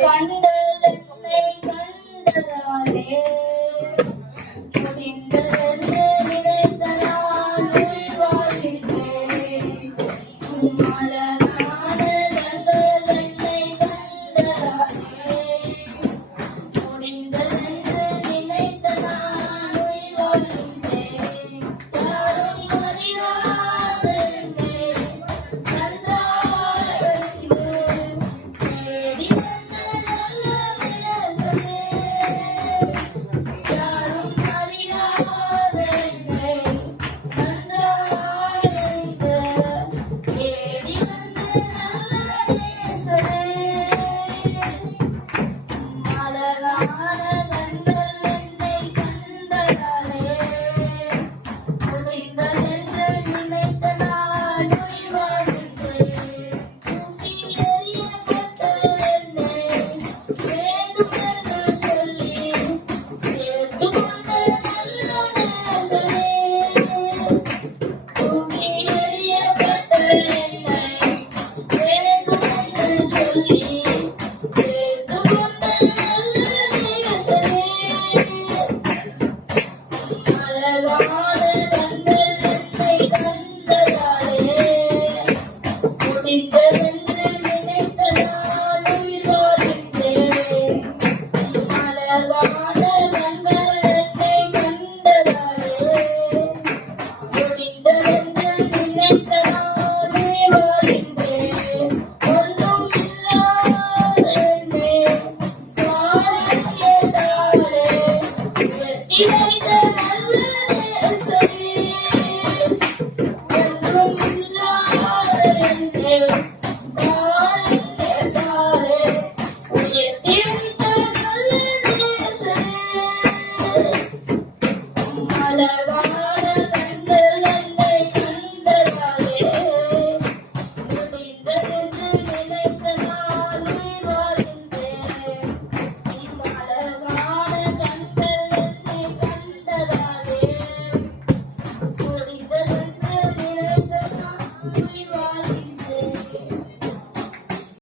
கண்டதென்னை கண்டதாலே முடிந்ததென்று நினைத்த நான் உயிர் வாழ்கின்றேன். அழகான கண்டதென்னை கண்டதாலே முடிந்ததென்று நினைத்த நான் உயிர் வாழ்கின்றேன். யாரும் அறியாத என்னை நன்றாய் அறிந்து தேடி வந்த நல்ல நேசனே. யாரும் அறியாத என்னை நன்றாய் அறிந்து தேடி வந்த நல்ல நேசனே. அழகான கண்கள் என்னை கண்டதாலே முடிந்ததென்று நினைத்த நான் உயிர் வாழ்கின்றேன். தூக்கி எறியப்பட்ட என்னை வேண்டுமென்று சொல்லி சேர்த்துக் கொண்ட நல்ல நேசனே. தூக்கி எறியப்பட்ட என்னை வேண்டுமென்று சொல்லி சேர்த்துக் கொண்ட நல்ல நேசனே. அழகான கண்கள் என்னை கண்டதாலே முடிந்ததென்று நினைத்த நான் உயிர் வாழ்கின்றேன். அழகான கண்கள் என்னை கண்டதாலே முடிந்ததென்று நினைத்த நான் உயிர் வாழ்கின்றேன். ஒன்றும் இல்லாத என்னை காரியத்தாலே உயர்த்தி வைத்த நல்ல நேசனே. ஒன்றும் இல்லாத என்னை காரியத்தாலே உயர்த்தி வைத்த நல்ல நேசனே. அழகான